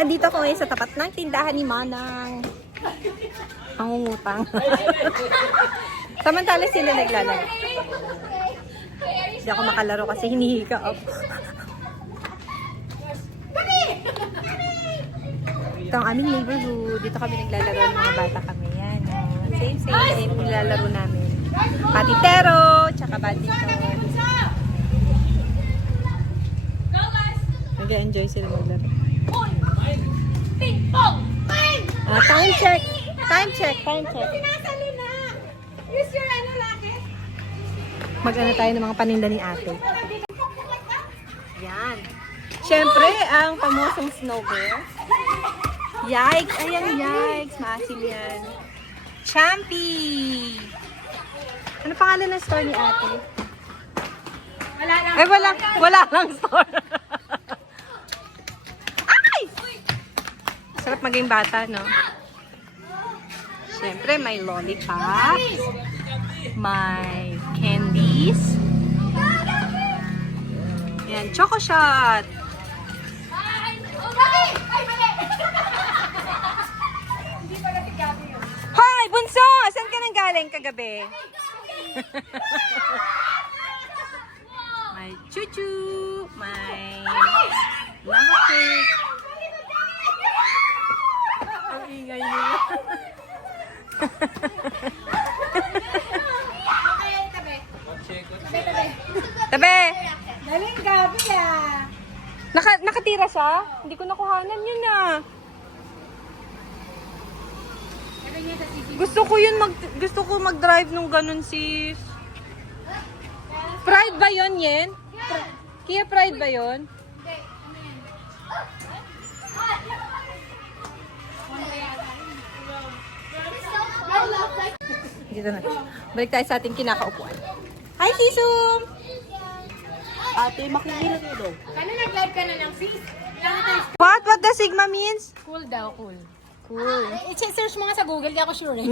Andito ako ngayon sa tapat ng tindahan ni Manang. Pangungutang. Samantala sila naglalaro. Hindi ako makalaro kasi hinihika ako. Ito ang aming neighborhood. Dito kami naglalaro ng mga bata kami. Yan. Same nilalaro namin. Patintero, tsaka badminton. Nag-enjoy sila maglaro. Time check. Time check. Use your racket. Mag-ano tayo ng mga paninda ni ate. Yan. Siyempre, ang pamosong snow bear. Yikes! Ayan, yikes! Maasim yan. Champy! Ano pangalan ng store ni ate? Wala lang. Eh, wala lang store. Ay! Sarap maging bata, no? Siyempre, may lollipops. May candies. Yan, choco shot. Hoy, bunso! Saan ka nang galing kagabi? May chuchu. May lava cake. Ang ingay nila. Tabi! Daling gabi ah. Nakatira siya? Hindi ko nakuhanan yun ah. Gusto ko mag-drive nung ganun sis. Pride ba yun, Yen? Kia Pride ba yun? Dito na. Balik tayo sa ating kinakaupuan. Hi, Sisum! Ate, makikinig mo daw. Kano nag-live ka na ng sis? What the Sigma means? Cool daw, cool. Cool. I-search mo nga sa Google, di ako sure eh.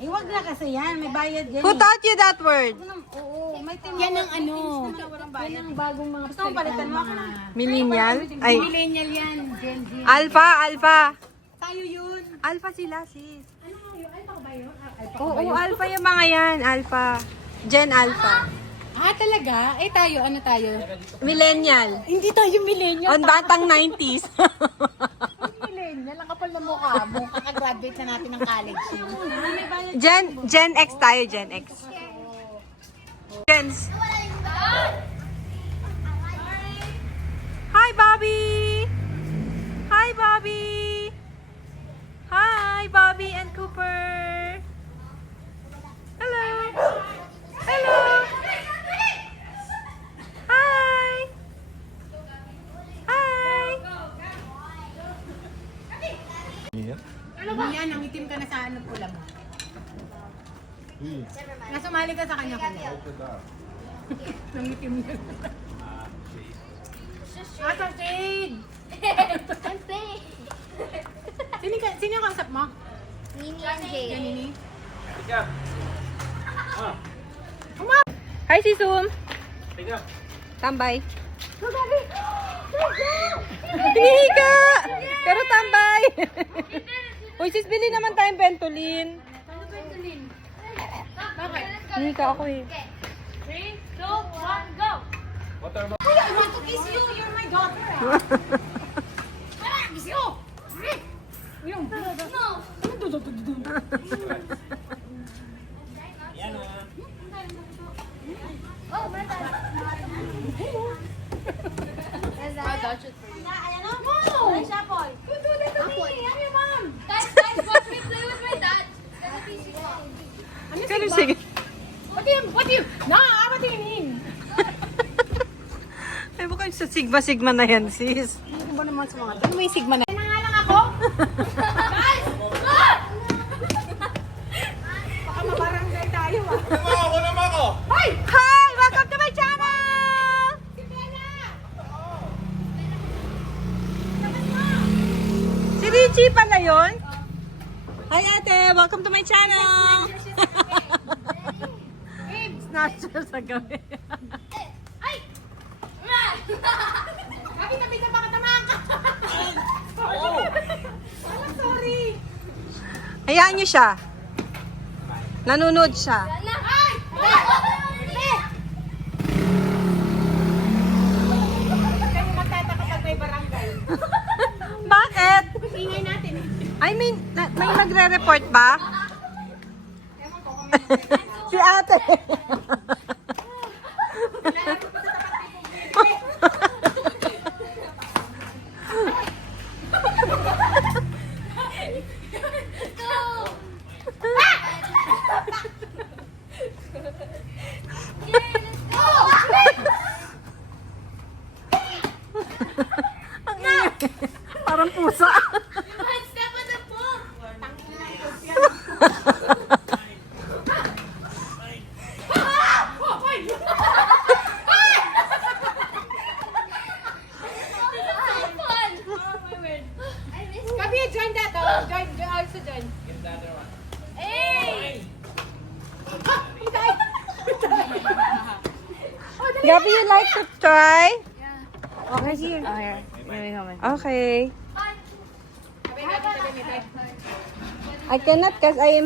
Iwag na kasi yan, may bayad yan. Who taught you that word? Oo, may Yan ang ano. bayad. Yan ang bagong mga Gusto mo palitan mo ako na? Millennial? Ay, Millennial yan, Gen Z. Alpha. Tayo yun. Alpha sila, sis. Ano yun? Alpha ba yun? Alpha Oo, Alpha yung mga yan. Alpha. Gen Alpha. Ah, talaga? Eh tayo, ano tayo? Millennial. Hindi tayo millennial. On batang 90s. Millennial, ang kapal na mukha mo. Kakagraduate na natin ng college. Gen X tayo, Gen X. Gens. Hi, Bobby! Hi, Bobby! Hi, Bobby and Cooper! Hello! Hello! Hi! Hi! Ano ba yan? Nangitim ka na sa ano pula mo. Nasumali ka sa kanya-kanya. Nangitim ka. Asa shade! Sino yung kausap mo? Nini and Jay. Yan, Nini? Hi, Sisum! Tambay. Hihiga! Pero tambay! Uy, sis, bili naman tayong Ventolin. Ano ba ito, Lin? Bakit? Hihiga ako eh. 3, 2, 1, go! Kuya, I want to kiss you! You're my daughter, ah! Wala, kiss you! Yung, no! Oh, where's that? Ayan na mo! Ay, siya, Paul! You do that to me! I'm your mom! Guys, watch me play with my dad. Ano Pero sigma? sige. What do you mean? Ay, baka sa sigma-sigma na yan, sis. Ano ba naman sa mga ano may sigma na? Ano nga lang ako? Guys! Baka mabarangay tayo ah. Hoy! Hi! Welcome to my channel! Si Bella! Si Richie pala yun? Hi, ate! Welcome to my channel! Snatcher sa gabi. Ay! Gabi na bigla baka tamaan ka! Hayaan niyo siya. Nanonood siya. Kayo magtataka pag may barangay. Bakit? Ingay natin eh. Ay, may nagre-report ba? Si ate. Parang pusa. Step on the book. Fun. I miss you. Gabi, join that. Oh. Join, also join. Hey. Gabby, you like to try? Yeah. Okay, here. Oh, here. Okay. Gabi, gabi, gabi, gabi. I cannot because I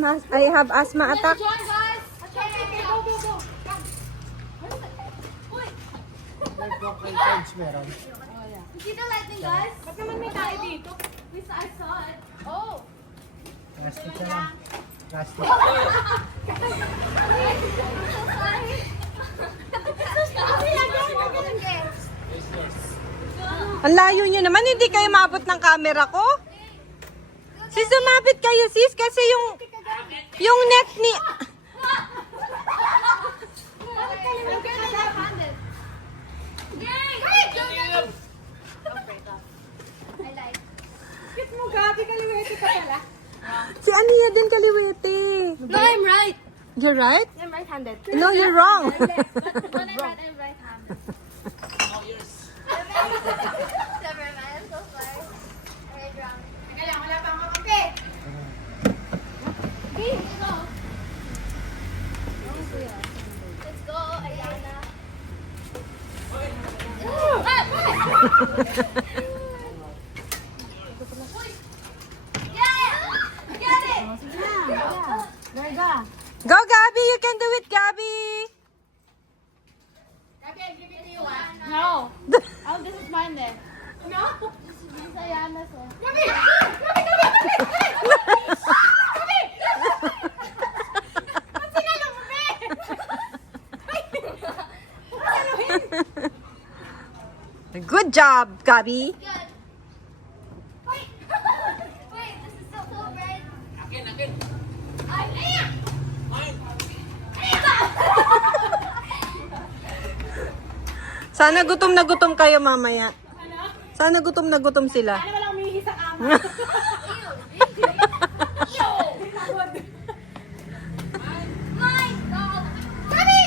have asthma attack. Join, guys. Okay, go, go, go. You see the lightning, guys? Ba't naman may tayo dito? I saw it. Oh. Plastic na lang. Plastic. Ang layo nyo naman, hindi kayo maabot ng camera ko. Sis, sumabit kayo sis kasi yung net ni... Kit mo, Gabi, kaliwete ka pala. Si Ania din kaliwete. No, I'm right. You're right? I'm right-handed. No, you're wrong. But when I'm right, I'm right-handed. Never mind. I'm so sorry. I'm right wrong. Teka lang, wala pa ang kakampi. Okay, let's go. Let's go, Ayana. Get it! Go, Gabby! You can do it, Gabby! Gabi, I'll give it to you, ah. No. Oh, this is mine then. No? This is Ayana's one. Gabi! Gabi, Gabi, Gabi! Gabi! Ba't sinalo mo, be? Good job, Gabby! Good. Wait. Wait, this is so bright. Again. Sana gutom na gutom kayo mamaya. Sana gutom na gutom sila. Ano walang umihi sa kama? Mine. Go. Gabi!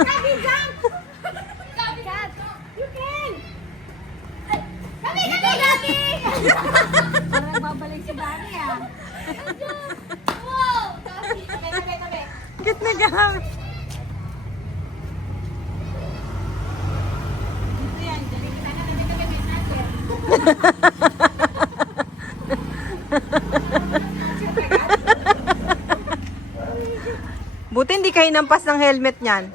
Gabi, jump! Gabi. You can! Gabi, Gabi. Parang babalik si Gabi, ah. Wow. Gabi. Tabi, tabi, tabi. Cute na Gabby. Ito yan, galing kita na nagagawin natin. Buti hindi kayo nampas ng helmet niyan.